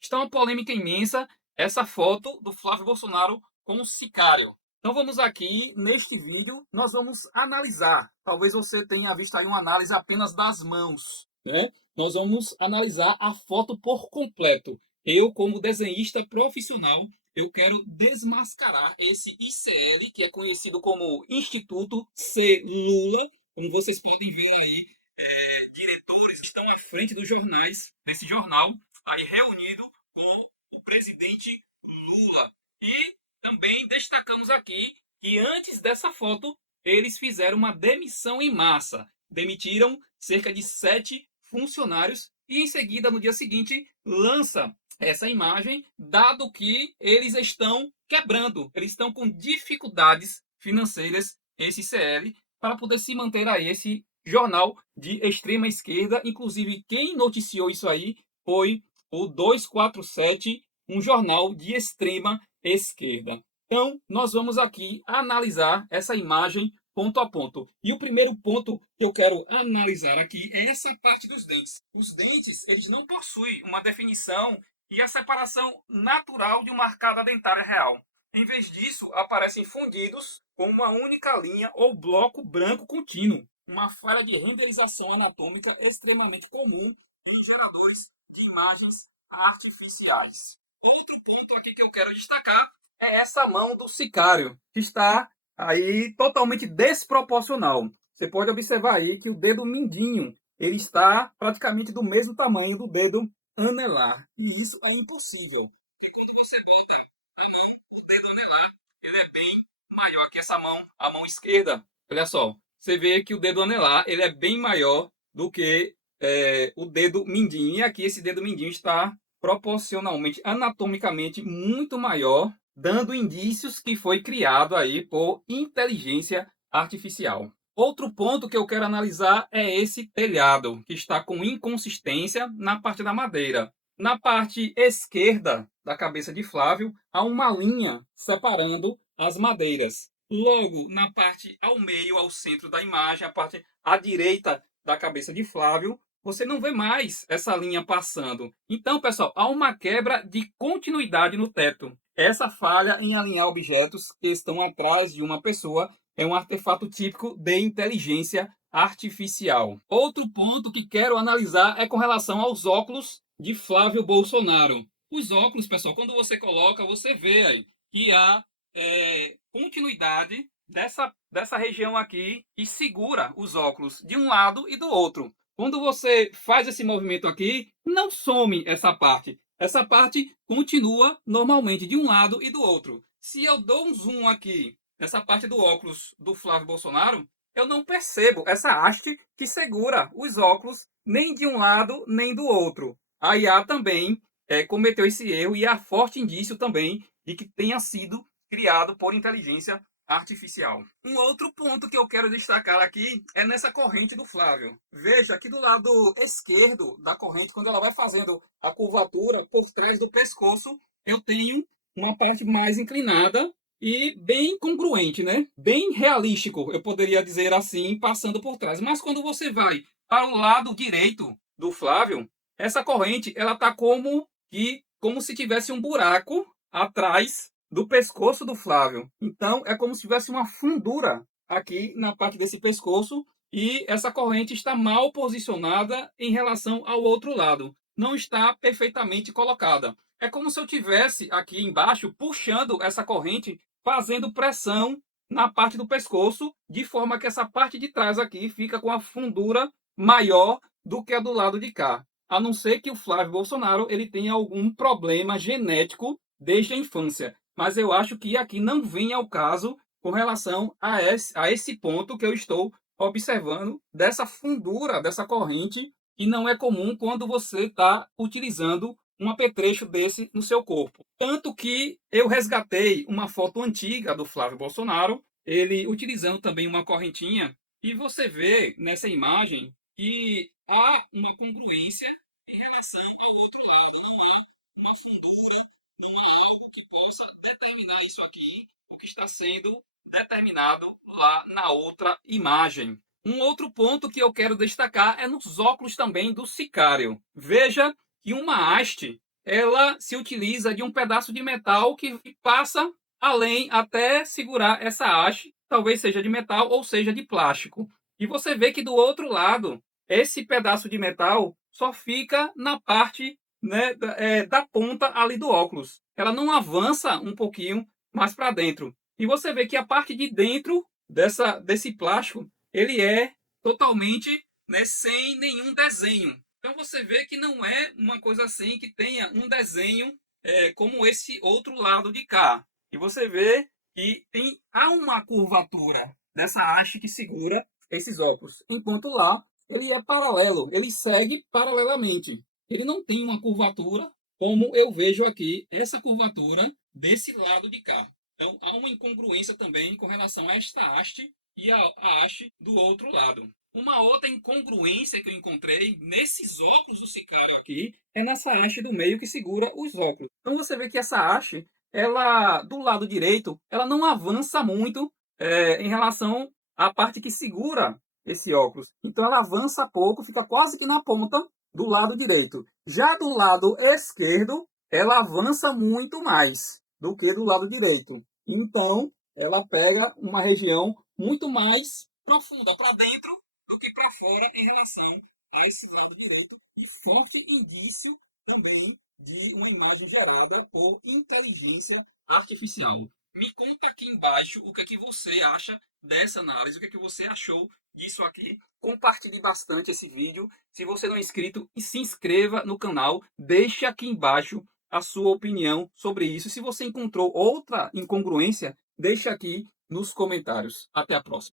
está uma polêmica imensa essa foto do Flávio Bolsonaro com o sicário. Então vamos aqui, neste vídeo, nós vamos analisar. Talvez você tenha visto aí uma análise apenas das mãos, né? Nós vamos analisar a foto por completo. Eu, como desenhista profissional, eu quero desmascarar esse ICL, que é conhecido como Instituto C. Lula. Como vocês podem ver aí, diretores estão à frente dos jornais, desse jornal, aí reunido com o presidente Lula. E também destacamos aqui que antes dessa foto, eles fizeram uma demissão em massa. Demitiram cerca de 7 funcionários e em seguida, no dia seguinte, lança essa imagem, dado que eles estão quebrando, eles estão com dificuldades financeiras, esse CL, para poder se manter aí esse jornal de extrema esquerda. Inclusive, quem noticiou isso aí foi o 247, um jornal de extrema esquerda. Então, nós vamos aqui analisar essa imagem ponto a ponto. E o primeiro ponto que eu quero analisar aqui é essa parte dos dentes. Os dentes, eles não possuem uma definição e a separação natural de uma arcada dentária real. Em vez disso, aparecem fundidos com uma única linha ou bloco branco contínuo, uma falha de renderização anatômica extremamente comum em geradores de imagens artificiais. Outro ponto aqui que eu quero destacar é essa mão do sicário, que está aí totalmente desproporcional. Você pode observar aí que o dedo mindinho ele está praticamente do mesmo tamanho do dedo anelar. E isso é impossível. E quando você bota a mão, o dedo anelar, ele é bem maior que essa mão, a mão esquerda. Olha só, você vê que o dedo anelar ele é bem maior do que o dedo mindinho. E aqui esse dedo mindinho está proporcionalmente, anatomicamente muito maior, dando indícios que foi criado aí por inteligência artificial. Outro ponto que eu quero analisar é esse telhado, que está com inconsistência na parte da madeira. Na parte esquerda da cabeça de Flávio, há uma linha separando as madeiras. Logo, na parte ao meio, ao centro da imagem, a parte à direita da cabeça de Flávio, você não vê mais essa linha passando. Então, pessoal, há uma quebra de continuidade no teto. Essa falha em alinhar objetos que estão atrás de uma pessoa é um artefato típico de inteligência artificial. Outro ponto que quero analisar é com relação aos óculos de Flávio Bolsonaro. Os óculos, pessoal, quando você coloca, você vê aí que há continuidade dessa região aqui e segura os óculos de um lado e do outro. Quando você faz esse movimento aqui, não some essa parte. Essa parte continua normalmente de um lado e do outro. Se eu dou um zoom aqui nessa parte do óculos do Flávio Bolsonaro, eu não percebo essa haste que segura os óculos nem de um lado nem do outro. A IA também cometeu esse erro e há forte indício também de que tenha sido criado por inteligência artificial. Um outro ponto que eu quero destacar aqui é nessa corrente do Flávio. Veja aqui do lado esquerdo da corrente, quando ela vai fazendo a curvatura por trás do pescoço, eu tenho uma parte mais inclinada e bem congruente, né? Bem realístico, eu poderia dizer assim, passando por trás. Mas quando você vai para o lado direito do Flávio, essa corrente ela tá como se tivesse um buraco atrás do pescoço do Flávio. Então é como se tivesse uma fundura aqui na parte desse pescoço e essa corrente está mal posicionada em relação ao outro lado. Não está perfeitamente colocada. É como se eu tivesse aqui embaixo puxando essa corrente, fazendo pressão na parte do pescoço, de forma que essa parte de trás aqui fica com a fundura maior do que a do lado de cá. A não ser que o Flávio Bolsonaro ele tenha algum problema genético desde a infância. Mas eu acho que aqui não vem ao caso com relação a esse ponto que eu estou observando dessa fundura, dessa corrente, que não é comum quando você está utilizando um apetrecho desse no seu corpo. Tanto que eu resgatei uma foto antiga do Flávio Bolsonaro, ele utilizando também uma correntinha, e você vê nessa imagem que há uma congruência em relação ao outro lado. Não há uma fundura, não há algo que possa determinar isso aqui, o que está sendo determinado lá na outra imagem. Um outro ponto que eu quero destacar é nos óculos também do sicário. Veja que uma haste ela se utiliza de um pedaço de metal que passa além até segurar essa haste, talvez seja de metal ou seja de plástico. E você vê que do outro lado, esse pedaço de metal só fica na parte, né, da ponta ali do óculos. Ela não avança um pouquinho mais para dentro. E você vê que a parte de dentro desse plástico, ele é totalmente, né, sem nenhum desenho. Então você vê que não é uma coisa assim que tenha um desenho como esse outro lado de cá. E você vê que há uma curvatura dessa haste que segura esses óculos. Enquanto lá, ele é paralelo, ele segue paralelamente. Ele não tem uma curvatura como eu vejo aqui, essa curvatura desse lado de cá. Então, há uma incongruência também com relação a esta haste e a haste do outro lado. Uma outra incongruência que eu encontrei nesses óculos do Sicário aqui é nessa haste do meio que segura os óculos. Então você vê que essa haste, ela do lado direito, ela não avança muito em relação à parte que segura esse óculos. Então ela avança pouco, fica quase que na ponta do lado direito. Já do lado esquerdo, ela avança muito mais do que do lado direito. Então ela pega uma região muito mais profunda para dentro do que para fora em relação a esse lado direito. Um forte indício também de uma imagem gerada por inteligência artificial. Me conta aqui embaixo o que é que você acha dessa análise, o que é que você achou disso aqui. Compartilhe bastante esse vídeo. Se você não é inscrito, se inscreva no canal. Deixe aqui embaixo a sua opinião sobre isso. Se você encontrou outra incongruência, deixe aqui nos comentários. Até a próxima.